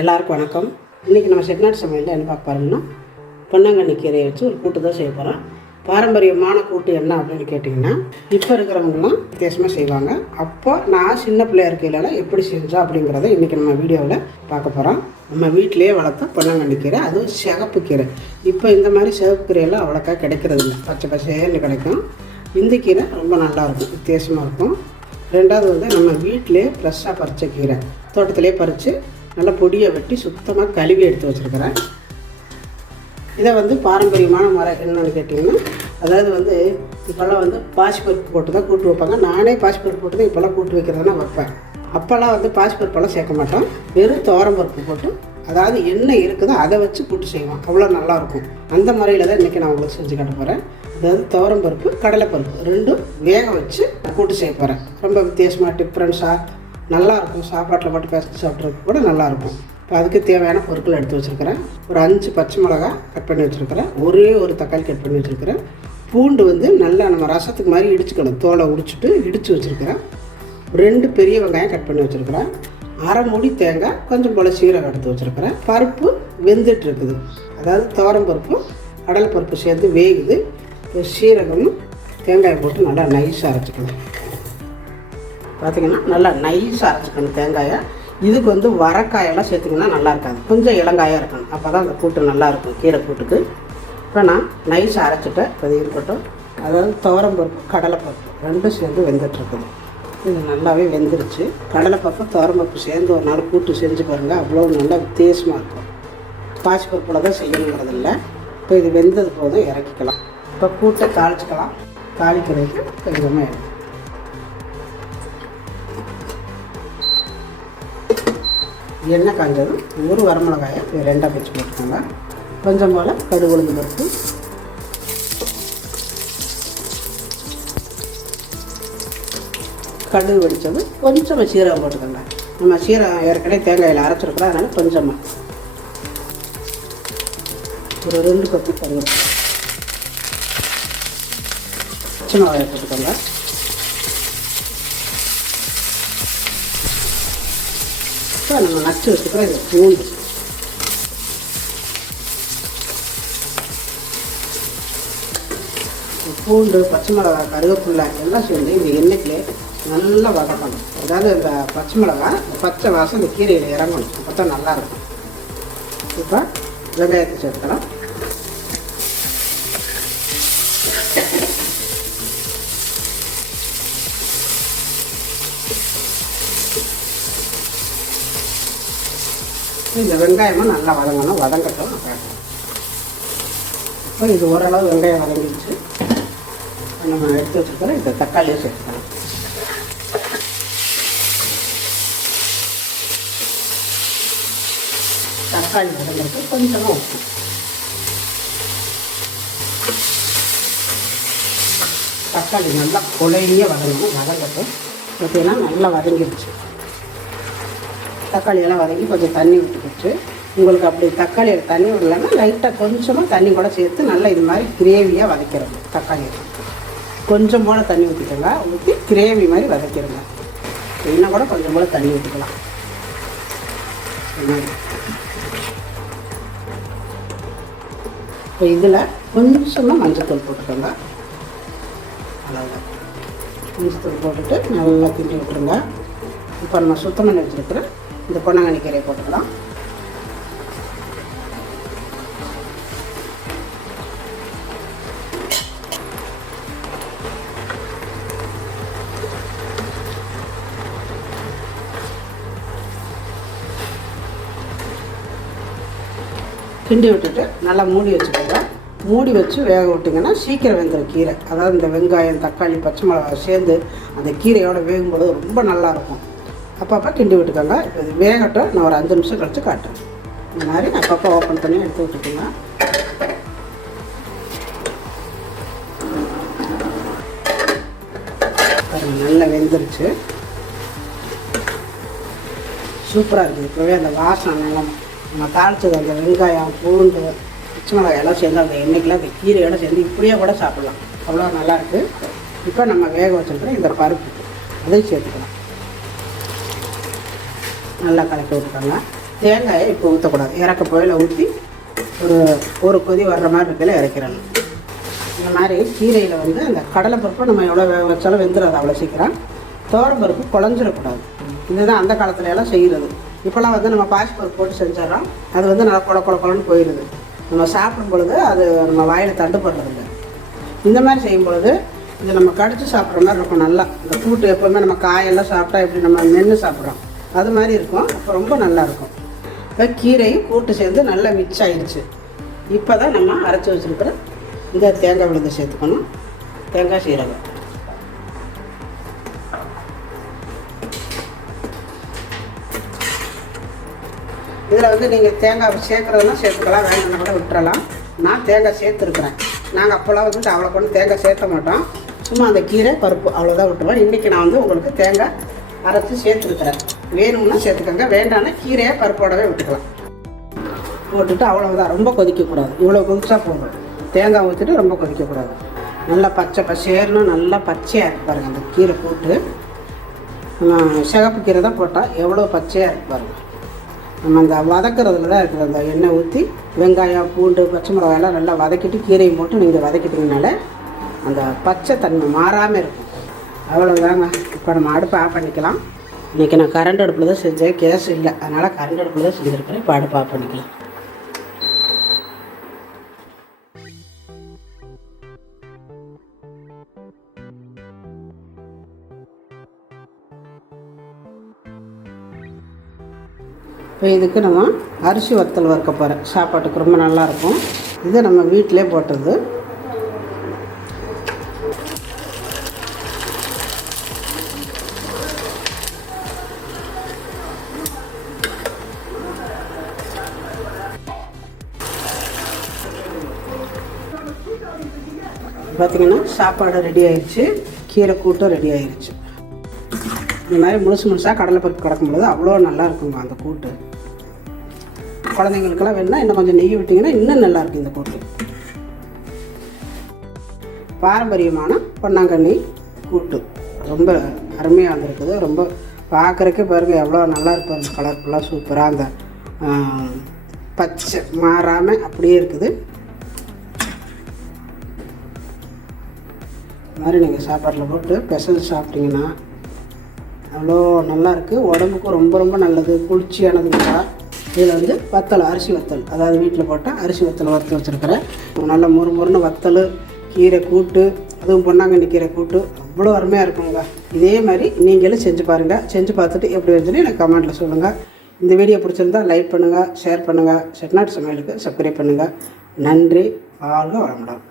எல்லாருக்கும் வணக்கம். இன்றைக்கி நம்ம செட்டிநாடு சமையலில் என்ன பார்க்க போகிறோம்னா பொன்னாங்கண்ணி கீரையை வச்சு ஒரு கூட்டு தான் செய்ய போகிறோம். பாரம்பரியமான கூட்டு என்ன அப்படின்னு கேட்டிங்கன்னா, இப்போ இருக்கிறவங்கலாம் வித்தியாசமாக செய்வாங்க. அப்போ நான் சின்ன பிள்ளையா இருக்கையிலலாம் எப்படி செஞ்சோம் அப்படிங்கிறத இன்றைக்கி நம்ம வீடியோவில் பார்க்க போகிறோம். நம்ம வீட்டிலேயே வளர்த்த பொன்னாங்கண்ணி கீரை, அதுவும் சிகப்பு கீரை. இப்போ இந்த மாதிரி சிகப்பு கீரையெல்லாம் அவ்வளோக்கா கிடைக்கிறது இல்லை, பச்சை பச்சைன்னு கிடைக்கும். இந்த கீரை ரொம்ப நல்லாயிருக்கும், வித்தியாசமாக இருக்கும். ரெண்டாவது நம்ம வீட்டிலே ஃப்ரெஷ்ஷாக பறித்த கீரை, தோட்டத்திலே பறித்து நல்லா பொடியை வெட்டி சுத்தமாக கழுவி எடுத்து வச்சுருக்கிறேன். இதை பாரம்பரியமான முறை என்னென்னு கேட்டிங்கன்னா, அதாவது இப்போல்லாம் பாசிப்பருப்பு போட்டு தான் கூட்டு வைப்பாங்க. நானே பாசிப்பருப்பு போட்டு தான் இப்போல்லாம் கூட்டு வைக்கிறதுனா வைப்பேன். அப்போல்லாம் பாசிப்பருப்பெல்லாம் சேர்க்க மாட்டோம், வெறும் துவரம்பருப்பு போட்டு, அதாவது என்ன இருக்குதோ அதை வச்சு கூட்டு செய்வோம். அவ்வளோ நல்லாயிருக்கும். அந்த முறையில் தான் இன்றைக்கி நான் உங்களுக்கு செஞ்சு காட்ட போகிறேன். அதாவது துவரம்பருப்பு கடலைப்பருப்பு ரெண்டும் வேக வச்சு கூட்டு செய்ய போகிறேன். ரொம்ப வித்தியாசமாக டிஃப்ரென்ஸாக நல்லாயிருக்கும். சாப்பாட்டில் போட்டு பேசி சாப்பிட்றதுக்கு கூட நல்லாயிருக்கும். இப்போ அதுக்கு தேவையான பொருட்கள் எடுத்து வச்சுருக்கிறேன். ஒரு 5 பச்சை மிளகா கட் பண்ணி வச்சுருக்கிறேன். ஒரே ஒரு தக்காளி கட் பண்ணி வச்சுருக்கிறேன். பூண்டு நல்லா நம்ம ரசத்துக்கு மாதிரி இடிச்சுக்கணும், தோலை உடிச்சிட்டு இடித்து வச்சுருக்கிறேன். 2 பெரிய வெங்காயம் கட் பண்ணி வச்சுருக்கிறேன். அரை மூடி தேங்காய், கொஞ்சம் போல் சீரகம் எடுத்து வச்சுருக்கிறேன். பருப்பு வெந்துட்டு இருக்குது, அதாவது துவரம்பருப்பும் கடலைப்பருப்பு சேர்த்து வேகுது. இப்போ சீரகமும் தேங்காயை போட்டு நல்லா நைஸாக அரைச்சிக்கணும். பார்த்திங்கன்னா நல்லா நைஸாக அரைச்சிக்கணும் தேங்காயை. இதுக்கு வரக்காயெல்லாம் சேர்த்திங்கன்னா நல்லா இருக்காது, கொஞ்சம் இளங்காயாக இருக்கணும். அப்போ தான் அந்த கூட்டு நல்லாயிருக்கும் கீரை கூட்டுக்கு. இப்போ நான் நைஸாக அரைச்சிட்டேன். இப்போ இது இருக்கட்டும். அதாவது துவரம்பருப்பு கடலைப்பருப்பு ரெண்டும் சேர்ந்து வெந்துட்டுருக்குது. இது நல்லாவே வெந்துருச்சு. கடலைப்பருப்பு துவரம்பருப்பு சேர்ந்து ஒரு நாள் கூட்டு செஞ்சு பாருங்கள், அவ்வளோ நல்லா வித்தியாசமாக இருக்கும். பாசிப்பருப்பில் தான் செய்யணுங்கிறது இல்லை. இப்போ இது வெந்தது போதும் இறக்கிக்கலாம். இப்போ கூட்டை தாளிச்சிக்கலாம். தாளிக்கிறதுக்கு கொஞ்சமாக எடுக்கும். எண்ணெய் காஞ்சதும் ஒரு வரமிளகாயை 2ஆக பிச்சு போட்டுக்கோங்க. கொஞ்சம் போல் கடுகு உளுந்து பருப்பு, கடுகு வெடித்தது கொஞ்சமாக சீரகம் போட்டுக்கோங்க. நம்ம சீரகம் ஏற்கனவே தேங்காயில் அரைச்சிருக்கிறோம், அதனால் கொஞ்சமாக ஒரு 2 கப்பு கருவேப்பிலை, பச்சை மிளகாயை போட்டுக்கோங்க. இப்போ நம்ம நச்சு வச்சுக்கிற இந்த பூண்டு பச்சை மிளகாய் கருவேப்பிலை எல்லாம் சேர்ந்து இந்த எண்ணெய்க்குள்ளே நல்லா வதக்கணும். அதாவது இந்த பச்சை மிளகாய் பச்சை வாசம் இந்த கீரையில் இறங்கணும், அப்போ தான் நல்லாயிருக்கும். இப்போ வெங்காயத்தை சேர்த்துக்கலாம். இந்த வெங்காயமும் நல்லா வதங்கணும், வதங்கட்டும். இப்போ இது ஓரளவு வெங்காயம் வதங்கிடுச்சு. நம்ம எடுத்து வச்சுருக்கோம். இந்த தக்காளியை சேர்த்துக்கலாம். தக்காளி வதங்கிறதுக்கு கொஞ்சமாக உப்பு. தக்காளி நல்லா குழைய வதங்கணும், வதங்கட்டும். பார்த்தீங்கன்னா நல்லா வதங்கிடுச்சு. தக்காளியெல்லாம் வதங்கி கொஞ்சம் தண்ணி விட்டுக்கிட்டு, உங்களுக்கு அப்படி தக்காளியில் தண்ணி விடலைன்னா லைட்டாக கொஞ்சமாக தண்ணி கூட சேர்த்து நல்லா இது மாதிரி கிரேவியாக வதக்கிறோம். தக்காளி கொஞ்சம் போல் தண்ணி ஊற்றிக்கோங்க, ஊற்றி கிரேவி மாதிரி வதக்கிடுங்க. இன்னும் கூட கொஞ்சம் போல் தண்ணி ஊற்றிக்கலாம். இப்போ இதில் கொஞ்சமாக மஞ்சத்தூள் போட்டுக்கோங்க. அவ்வளோதான். மஞ்சத்தூள் போட்டுட்டு நல்லா கிண்டி விட்டுருங்க. இப்போ நம்ம சுத்தம் பண்ணி வச்சுருக்கிற இந்த பொன்னாங்கண்ணி கீரையை போட்டுக்கலாம். கிண்டி விட்டுட்டு நல்லா மூடி வச்சுக்கோங்க. மூடி வச்சு வேக விட்டிங்கன்னா சீக்கிரம் வெந்துடும் கீரை. அதாவது இந்த வெங்காயம் தக்காளி பச்சை மிளகாய் சேர்ந்து அந்த கீரையோடு வேகும்போது ரொம்ப நல்லாயிருக்கும். அப்பப்போ கிண்டி விட்டுக்கோங்க. இப்போ இது வேகட்டும். நான் ஒரு 5 நிமிஷம் கழித்து காட்டுறேன். இந்த மாதிரி அப்பப்போ ஓப்பன் பண்ணி எடுத்து விட்டுக்கோங்க. நல்லா வெந்துருச்சு, சூப்பராக இருக்குது. இப்போவே அந்த வாசனை நல்லா நம்ம தாளிச்சது அந்த வெங்காயம் பூண்டு பச்சை மிளகாய் எல்லாம் சேர்ந்து அந்த எண்ணெய்க்கெலாம் அந்த கீரையோடு சேர்ந்து இப்படியே கூட சாப்பிட்லாம், அவ்வளோ நல்லாயிருக்கு. இப்போ நம்ம வேக வச்சுருக்கிற இந்த பருப்பு அதையும் சேர்த்துக்கலாம். நல்லா கலக்கி விட்டுக்கோங்க. தேங்காயை இப்போ ஊற்றக்கூடாது. இறக்க போயில் ஊற்றி ஒரு கொதி வர்ற மாதிரி இருக்கையில் இறக்கிறணும். இந்த மாதிரி கீரையில் வந்து அந்த கடலைப்பருப்பு நம்ம எவ்வளோ வேக வச்சாலும் வெந்துடாது அவ்வளோ சீக்கிரம். துவரம்பருப்பு குழஞ்சிடக்கூடாது. இதுதான் அந்த காலத்துல எல்லாம் செய்கிறது. இப்போலாம் வந்து நம்ம பாசிப்பருப்பு போட்டு செஞ்சிடறோம். அது வந்து நல்லா குழன்னு போயிடுது. நம்ம சாப்பிடும் பொழுது அது நம்ம வாயில் தண்டுப்படுறதில்ல. இந்த மாதிரி செய்யும் பொழுது இது நம்ம கடிச்சு சாப்பிட்ற மாதிரி இருக்கும். நல்லா இந்த கூட்டு எப்போவுமே நம்ம காயெல்லாம் சாப்பிட்டா எப்படி நம்ம மென்று சாப்பிட்றோம் அது மாதிரி இருக்கும். அப்போ ரொம்ப நல்லாயிருக்கும். இப்போ கீரையும் கூட்டு சேர்ந்து நல்லா மிக்ஸ் ஆகிடுச்சு. இப்போ தான் நம்ம அரைச்சி வச்சுருக்கிற இந்த தேங்காய் விழுந்து சேர்த்துக்கணும். தேங்காய் சீரகம், இதில் வந்து நீங்கள் தேங்காய் சேர்க்குறதுனா சேர்த்துக்கலாம், வேணும்னா கூட விட்டுறலாம். நான் தேங்காய் சேர்த்துருக்குறேன். நாங்கள் அப்போல்லாம் வந்து அவ்வளோ கொண்டு தேங்காய் சேர்த்த மாட்டோம். சும்மா அந்த கீரை பருப்பு அவ்வளோதான் விட்டுருவேன். இன்றைக்கி நான் வந்து உங்களுக்கு தேங்காய் அரைச்சி சேர்த்துருக்குறேன். வேணும்னா சேர்த்துக்கோங்க, வேண்டாம்னா கீரையை பருப்போடவே விட்டுக்கலாம். போட்டுட்டு அவ்வளோதான், ரொம்ப கொதிக்கக்கூடாது. இவ்வளோ கொதிச்சா போதும். தேங்காய் ஊற்றிட்டு ரொம்ப கொதிக்கக்கூடாது. நல்லா பச்சை பச்சேர்னு நல்லா பச்சையாக இருக்கு பாருங்கள். அந்த கீரை போட்டு சிகப்பு கீரை தான் போட்டால் எவ்வளோ பச்சையாக இருக்கு பாருங்கள். நம்ம அந்த வதக்கிறதுல தான் இருக்குது. அந்த எண்ணெய் ஊற்றி வெங்காயம் பூண்டு பச்சை மிளகாயெல்லாம் நல்லா வதக்கிட்டு கீரையும் போட்டு நீங்கள் வதக்கிட்டிங்கனால அந்த பச்சை தன்மை மாறாமல் இருக்கும். அவ்வளோதாங்க. இப்போ நம்ம அடுப்பை ஆஃப் பண்ணிக்கலாம். இன்றைக்கி நான் கரண்ட் அடுப்பில் தான் செஞ்சேன், கேஸ் இல்லை, அதனால் கரண்ட் அடுப்பில் தான் செஞ்சுருக்கிறேன். இப்போ அடுப்பை ஆஃப் பண்ணிக்கலாம். இப்போ இதுக்கு நம்ம அரிசி வத்தல் வறுக்க போகிறேன். சாப்பாட்டுக்கு ரொம்ப நல்லாயிருக்கும். இது நம்ம வீட்டிலே போட்டது. பார்த்திங்கன்னா சாப்பாடு ரெடி ஆயிடுச்சு, கீரை கூட்டும் ரெடி ஆயிடுச்சு. இந்த மாதிரி முழுசாக கடலைப்பருப்பு கிடக்கும்பொழுது அவ்வளோ நல்லா இருக்குங்க அந்த கூட்டு. குழந்தைங்களுக்கெல்லாம் வேணுன்னா இன்னும் கொஞ்சம் நெய் விட்டிங்கன்னா இன்னும் நல்லாயிருக்கும் இந்த கூட்டு. பாரம்பரியமான பொன்னாங்கண்ணி கூட்டு ரொம்ப அருமையாக வந்திருக்குது. ரொம்ப பார்க்குறக்கே பாருங்கள் எவ்வளோ நல்லா இருப்பாங்க. கலர்ஃபுல்லாக சூப்பராக அந்த பச்சை மாறாமல் அப்படியே இருக்குது. இந்த மாதிரி நீங்கள் சாப்பாட்டில் போட்டு பிசைஞ்சு சாப்பிட்டிங்கன்னா அவ்வளோ நல்லாயிருக்கு. உடம்புக்கும் ரொம்ப ரொம்ப நல்லது, குளிர்ச்சியானதுங்களா. இதில் வந்து வத்தல், அரிசி வத்தல், அதாவது வீட்டில் போட்டால் அரிசி வத்தல் வறுத்து வச்சுருக்கிறேன். நல்ல முறுமுறுன்னு வத்தல், கீரை கூட்டு, அதுவும் பொன்னாங்கண்ணி கீரை கூட்டு அவ்வளோ அருமையாக இருக்குங்க. இதே மாதிரி நீங்களும் செஞ்சு பாருங்கள். செஞ்சு பார்த்துட்டு எப்படி வந்துன்னு எனக்கு கமெண்ட்டில் சொல்லுங்கள். இந்த வீடியோ பிடிச்சிருந்தா லைக் பண்ணுங்கள், ஷேர் பண்ணுங்கள், செட்நாட் சமையலுக்கு சப்ஸ்கிரைப் பண்ணுங்கள். நன்றி. வாழ்க வளமுடன்.